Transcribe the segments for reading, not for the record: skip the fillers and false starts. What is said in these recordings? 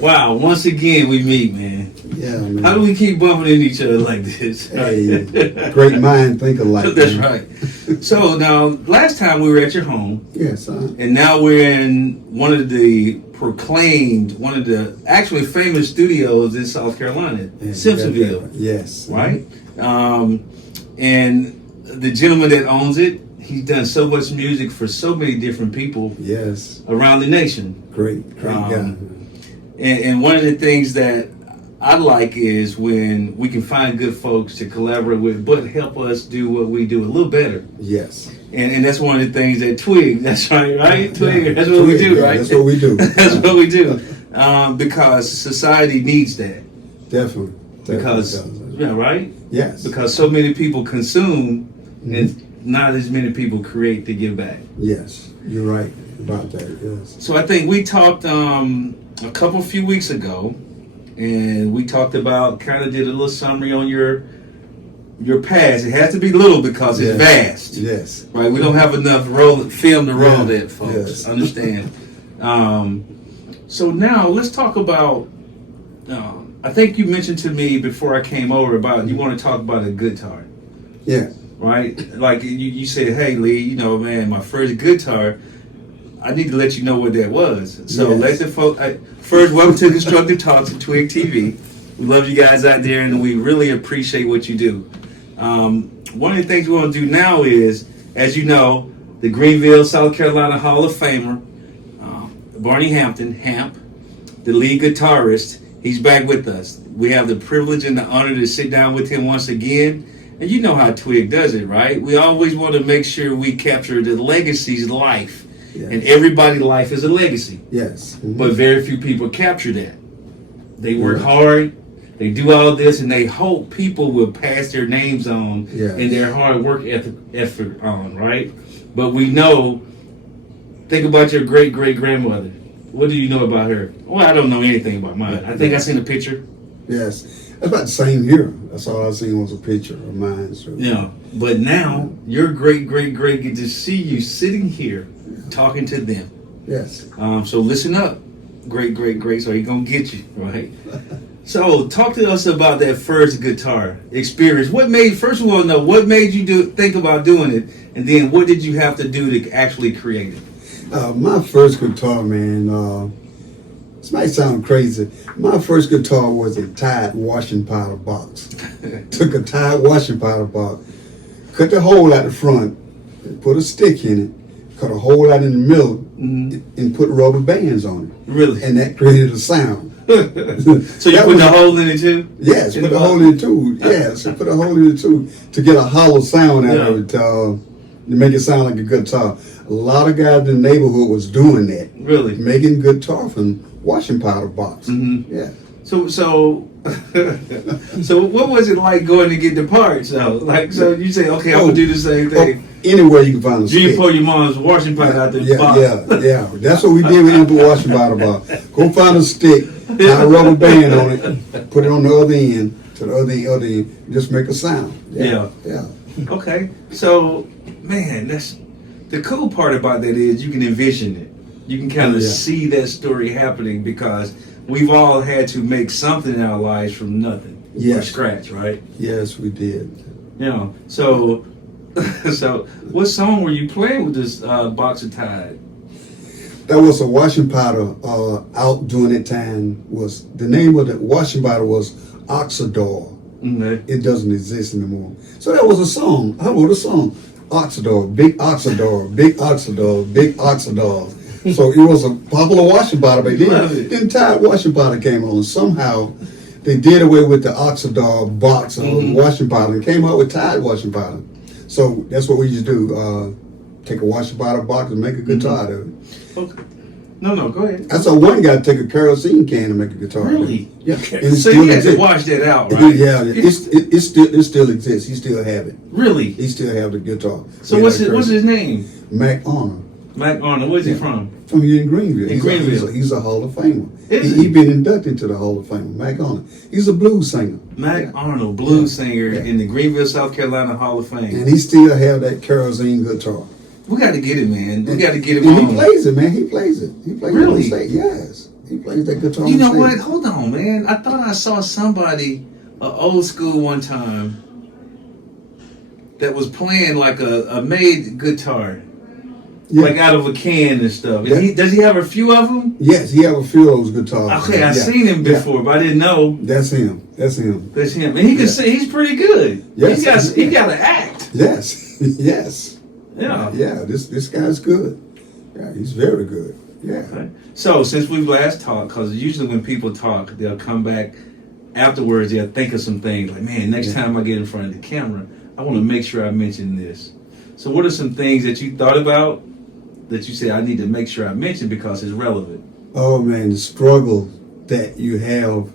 Wow, once again we meet, man. Yeah, man. How do we keep bumping into each other like this? Hey, great mind think alike. That's man. right. So now, last time we were at your home, Yes, and now we're in one of the actually famous studios in South Carolina, Simpsonville. Yes. Right? And the gentleman that owns it, he's done so much music for so many different people Yes. around the nation. Great guy. And one of the things that I like is when we can find good folks to collaborate with, but help us do what we do a little better. Yes. And that's one of the things that TWIG, that's right? TWIG, Yeah. that's what we do, right? That's what we do. That's what we do. Because society needs that. Definitely. Because, yeah, right? Yes. Because so many people consume and not as many people create to give back. Yes. You're right about that. Yes. So I think we talked a few weeks ago, and we talked about, kind of did a little summary on your past. It has to be little because it's vast. Yes. Right? We don't have enough film to roll that, folks. Yes. Understand? So now let's talk about, I think you mentioned to me before I came over about you want to talk about a guitar. Yeah. Right? Like you said, hey, Lee, man, my first guitar, I need to let you know what that was. So let the folks, first, welcome to Constructive Talks at TWIGtv. We love you guys out there, and we really appreciate what you do. One of the things we want to do now is, as you know, the Greenville, South Carolina Hall of Famer, Barney Hampton, Hamp, the lead guitarist, he's back with us. We have the privilege and the honor to sit down with him once again. And you know how TWIG does it, right? We always want to make sure we capture the legacy's life. Yes. And everybody's life is a legacy. Yes. Mm-hmm. But very few people capture that. They work hard, they do all this, and they hope people will pass their names on and their hard work effort on, right? But we know, think about your great-great-grandmother. What do you know about her? Well, I don't know anything about mine. I think I seen a picture. Yes. That's about the same here. That's all I seen was a picture of mine. So. Yeah. But now, your great-great-great get to see you sitting here talking to them. Yes. So listen up, great, so he's gonna get you, right? So talk to us about that first guitar experience. What made you think about doing it, and then what did you have to do to actually create it? My first guitar, man, this might sound crazy. My first guitar was a Tide washing powder box. Took a Tide washing powder box, cut the hole out the front, put a stick in it, cut a hole out in the middle, and put rubber bands on it. Really? And that created a sound. So you put the hole in it too? Yes, put the hole in it too. Yes, put a hole in it too to get a hollow sound out of it, to make it sound like a guitar. A lot of guys in the neighborhood was doing that. Really? Making guitar from washing powder box. Mm-hmm. Yeah. So what was it like going to get the parts though? Like, so you say, okay, I'm gonna do the same thing. Anywhere you can find a stick. You pour your mom's washing powder out the box. Yeah. That's what we did with the washing powder box. Go find a stick, tie a rubber band on it, put it on the other end to the other end, just make a sound. Yeah. Okay. So, man, that's the cool part about that is you can envision it. You can kind of see that story happening because we've all had to make something in our lives from nothing, from scratch, right? Yes, we did. So what song were you playing with this box of Tide? That was a washing powder out during that time. Was the name of the washing powder was Oxidor. Mm-hmm. It doesn't exist anymore. So that was a song. I wrote a song. Oxidor, big Oxidor, big Oxidor, big Oxidor. So it was a popular washing powder back then. Then Tide washing powder came on. Somehow they did away with the Oxidor box of washing powder and came up with Tide washing powder. So that's what we used to do. Take a washing powder box and make a guitar out of it. Okay. No, go ahead. I saw one guy take a kerosene can and make a guitar. Really? Yeah. And so you had to wash that out, right? Yeah. It still exists. He still have it. Really? He still have the guitar. So what's his name? Mac Arnold. Mac Arnold. Where's he from? From here in Greenville. He's a Hall of Famer. He been inducted to the Hall of Fame. Mac Arnold. He's a blues singer. Mac Arnold, blues singer in the Greenville, South Carolina Hall of Fame. And he still have that kerosene guitar. We got to get it, man. We got to get him and on. He plays it, man. He plays it. He plays really? it on stage. Yes. He plays that guitar. You know on what? stage. Hold on, man. I thought I saw somebody, old school one time, that was playing like a made guitar. Yeah. Like out of a can and stuff. Yeah. And does he have a few of them? Yes, he have a few of those guitars. Okay, I've seen him before, but I didn't know. That's him. That's him. That's him. And he can sing. He's pretty good. Yes. He got to act. Yes. Yes. Yeah. Yeah. This guy's good. Yeah, he's very good. Yeah. Okay. So since we've last talked, because usually when people talk, they'll come back afterwards. They'll think of some things like, man, next time I get in front of the camera, I want to make sure I mention this. So what are some things that you thought about that you said I need to make sure I mention because it's relevant? Oh man, the struggle that you have,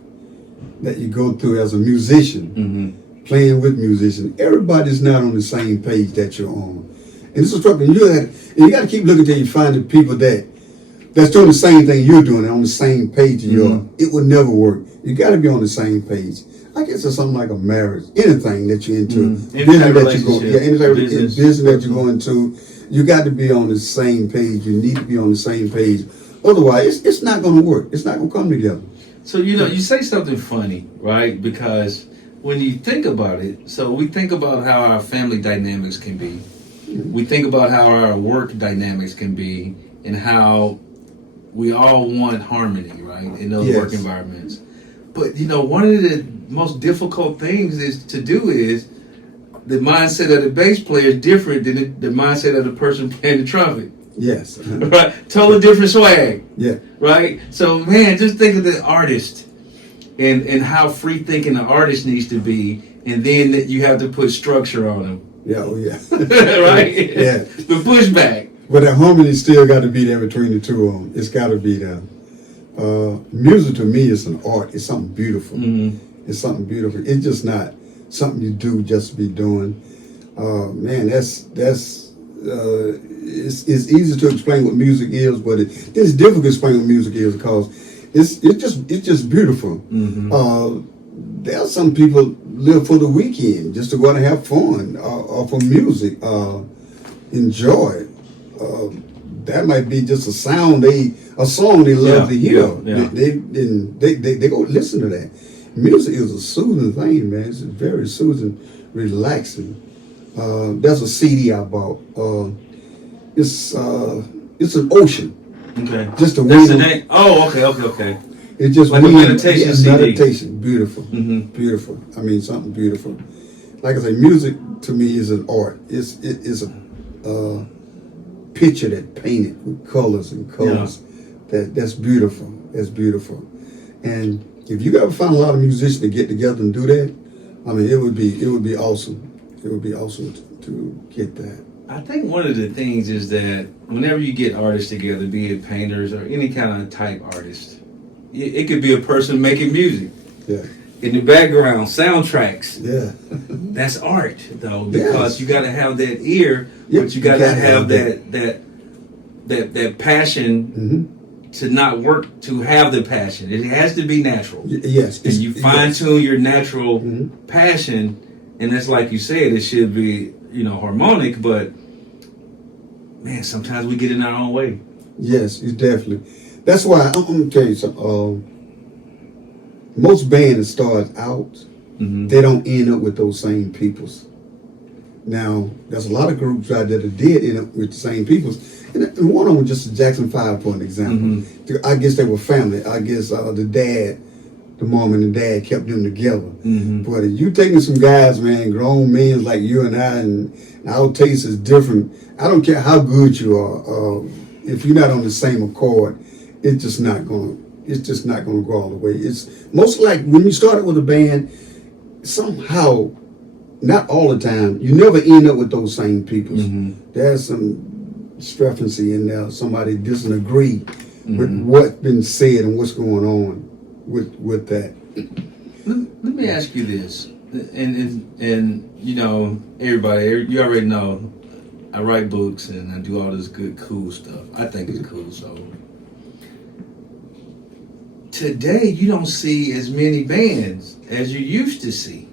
that you go through as a musician, playing with musicians. Everybody's not on the same page that you're on, and it's a struggle. You got to keep looking till you find the people that's doing the same thing you're doing, on the same page you are. It will never work. You got to be on the same page. I guess it's something like a marriage, anything that you're into, business that you're going to. You got to be on the same page. You need to be on the same page. Otherwise, it's not going to work. It's not going to come together. So, you say something funny, right? Because when you think about it, so we think about how our family dynamics can be. We think about how our work dynamics can be and how we all want harmony, right? In those work environments. But, one of the most difficult things to do is the mindset of the bass player is different than the mindset of the person playing the trumpet. Yes. Right? Totally different swag. Yeah. Right? So, man, just think of the artist and how free thinking the artist needs to be, and then that you have to put structure on them. Yeah, oh yeah. Right? Yeah. The pushback. But the harmony still got to be there between the two of them. It's got to be there. Music to me is an art. It's something beautiful. It's something beautiful. It's just not something you do just to be doing. Man, it's easy to explain what music is, but it's difficult to explain what music is because it's just beautiful. There are some people live for the weekend just to go out and have fun, or for music, enjoy. That might be just a song they love to hear. Yeah. They go listen to that. Music is a soothing thing, man. It's very soothing, relaxing. There's a CD I bought. It's an ocean. Okay. Just a That's the name? Oh, okay. It's just like a meditation CD. Meditation, beautiful, beautiful. I mean, something beautiful. Like I say, music to me is an art. It's a picture that painted with colors and colors. That's beautiful. That's beautiful. And if you ever find a lot of musicians to get together and do that, I mean, it would be awesome. It would be awesome to get that. I think one of the things is that whenever you get artists together, be it painters or any kind of type artist, it could be a person making music. Yeah. In the background, soundtracks. Yeah. That's art, though, because you got to have that ear, but you got to have that passion to not work to have the passion. It has to be natural. Yes. And you fine tune your natural passion, and that's like you said, it should be harmonic. But man, sometimes we get in our own way. Yes, it's definitely. That's why I'm gonna tell you something. Most bands start out, they don't end up with those same peoples. Now, there's a lot of groups out there that did end up with the same peoples. And one of them was just the Jackson 5, for an example. I guess they were family. I guess the mom and the dad kept them together. But if you taking some guys, man, grown men like you and I, and our taste is different. I don't care how good you are. If you're not on the same accord, it's just not going to go all the way. It's most like when you started with a band, somehow, not all the time, you never end up with those same people. There's some discrepancy in there. Somebody doesn't agree with what's been said and what's going on with that. Let me ask you this, and everybody, you already know, I write books and I do all this good, cool stuff. I think it's cool. So today, you don't see as many bands as you used to see.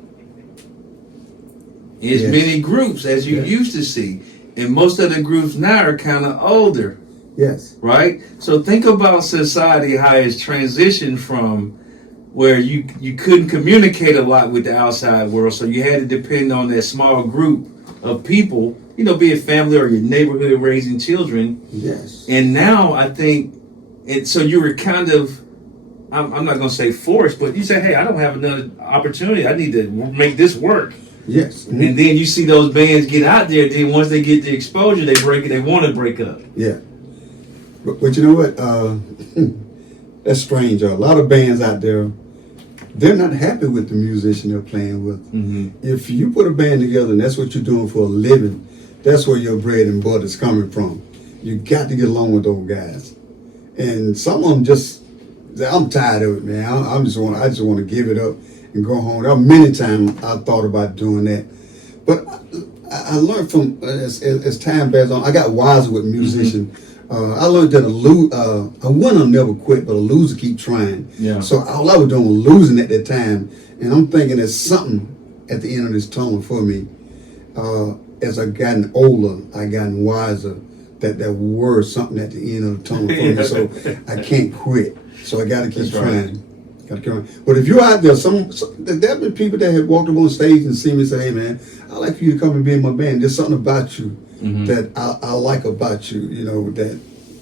As many groups as you used to see. And most of the groups now are kind of older. Yes. Right? So think about society, how it's transitioned from where you couldn't communicate a lot with the outside world, so you had to depend on that small group of people, be it family or your neighborhood raising children. Yes. And now I think, so you were kind of, I'm not going to say forced, but you say, hey, I don't have another opportunity. I need to make this work. Yes. Mm-hmm. And then you see those bands get out there. Then once they get the exposure, they break it. They want to break up. Yeah. But you know what? That's strange. A lot of bands out there, they're not happy with the musician they're playing with. Mm-hmm. If you put a band together and that's what you're doing for a living, that's where your bread and butter is coming from. You got to get along with those guys. And some of them just, I'm tired of it, man. I just want to give it up and go home. There are many times I thought about doing that, but I learned from as time passes on. I got wiser with musicians. Mm-hmm. I learned that a winner never quit, but a loser keep trying. Yeah. So all I was doing was losing at that time, and I'm thinking there's something at the end of this tunnel for me. As I gotten older, I gotten wiser. That was something at the end of the tunnel for me. So I can't quit. So I got to keep trying. Right. Got to keep trying. But if you're out there, there have been people that have walked up on stage and seen me and say, "Hey, man, I'd like for you to come and be in my band. There's something about you." Mm-hmm. That I like about you,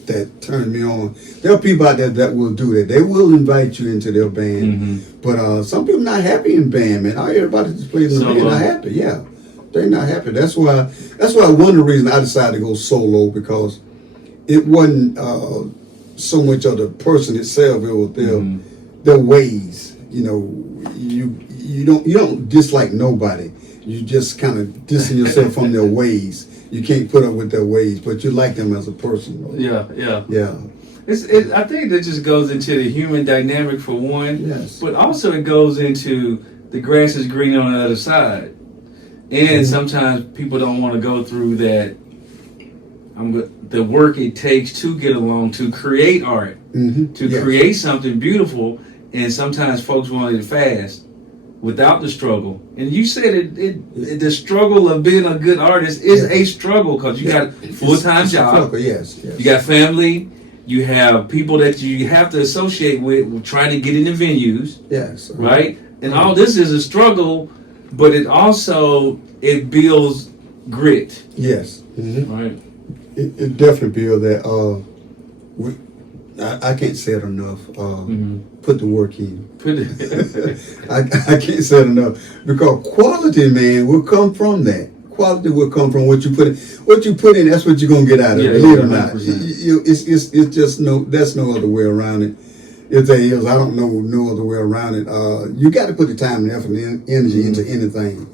that turns me on. There are people out there that will do that. They will invite you into their band. Mm-hmm. But some people not happy in band, man. Everybody just plays in the band, not happy. Yeah, they're not happy. That's why one of the reasons I decided to go solo, because it wasn't so much of the person itself. It was their ways. You don't dislike nobody. You just kind of dissing yourself from their ways. You can't put up with their ways, but you like them as a person. Yeah. I think that just goes into the human dynamic for one. Yes. But also it goes into the grass is green on the other side. And sometimes people don't want to go through that. The work it takes to get along, to create art, to create something beautiful. And sometimes folks want it fast, without the struggle. And you said the struggle of being a good artist is a struggle, because you got a full-time job. Yes. You got family. You have people that you have to associate with trying to get into venues. Yes. Right? And all this is a struggle, but it builds grit. Yes. Mm-hmm. Right. It definitely builds that. I can't say it enough. Put the work in. I can't say it enough, because quality, man, will come from that. Quality will come from what you put in. What you put in, that's what you're gonna get out of it. Believe it or not, it's just there's no other way around it. If there is, I don't know no other way around it. You got to put the time and effort and energy into anything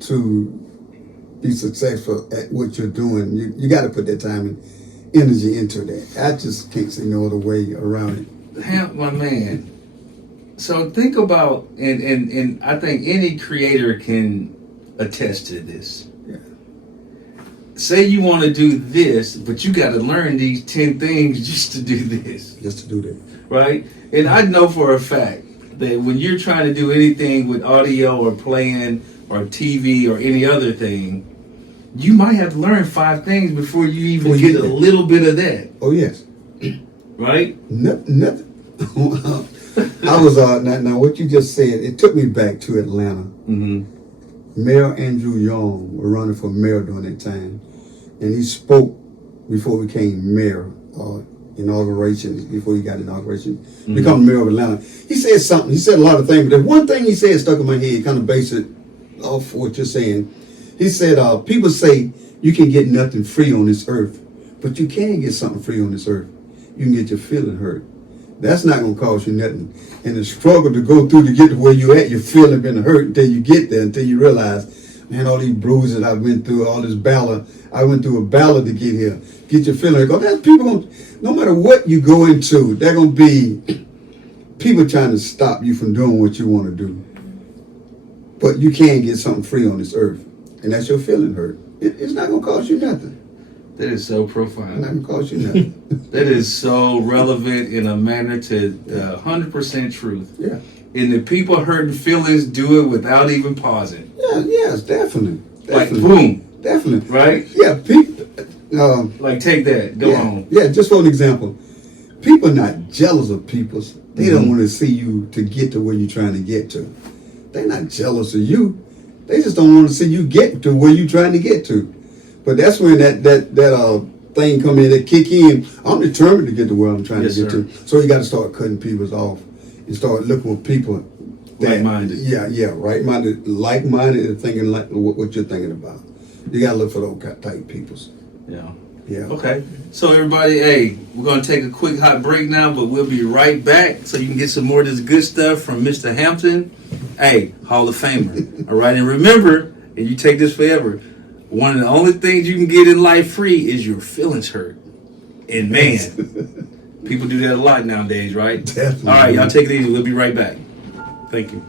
to be successful at what you're doing. You got to put that time and energy into that. I just can't see no other way around it. Hamp, my man. So think about, and I think any creator can attest to this. Yeah. Say you want to do this, but you got to learn these 10 things just to do this. Just to do that. Right? And I know for a fact that when you're trying to do anything with audio or playing or TV or any other thing, you might have to learn 5 things before you even get a little bit of that. Oh, yes. Right? Nothing. I was, now what you just said, it took me back to Atlanta. Mm-hmm. Mayor Andrew Young was running for mayor during that time. And he spoke before he became mayor, inauguration, before he got inauguration, become mayor of Atlanta. He said something. He said a lot of things, but the one thing he said stuck in my head, kind of based it off what you're saying. He said, people say you can get nothing free on this earth, but you can get something free on this earth. You can get your feeling hurt. That's not going to cost you nothing. And the struggle to go through to get to where you at, your feeling been hurt until you get there, until you realize, man, all these bruises I've been through, all this battle, I went through a battle to get here. Get your feeling hurt. Because that's people, no matter what you go into, they're going to be people trying to stop you from doing what you want to do. But you can get something free on this earth. And that's your feeling hurt. It's not going to cost you nothing. That is so profound. It's not going to cost you nothing. That is so relevant in a manner to 100% truth. Yeah. And the people hurting feelings do it without even pausing. Yeah, yes, definitely. Like, boom. Definitely. Right? Yeah, people, Like, take that. Go on. Yeah, just for an example. People not jealous of people. They don't want to see you to get to where you're trying to get to. They're not jealous of you. They just don't want to see you get to where you're trying to get to. But that's when that thing come in, that kick in. I'm determined to get to where I'm trying to get to. So you got to start cutting people off and start looking for people like-minded. Yeah, right-minded, like-minded, and thinking like what you're thinking about. You got to look for those type peoples. Yeah. Yeah. Okay. So everybody, hey, we're gonna take a quick hot break now, but we'll be right back so you can get some more of this good stuff from Mr. Hampton. Hey, Hall of Famer. All right, and remember, and you take this forever, one of the only things you can get in life free is your feelings hurt. And man, people do that a lot nowadays, right? Definitely. All right, y'all take it easy. We'll be right back. Thank you.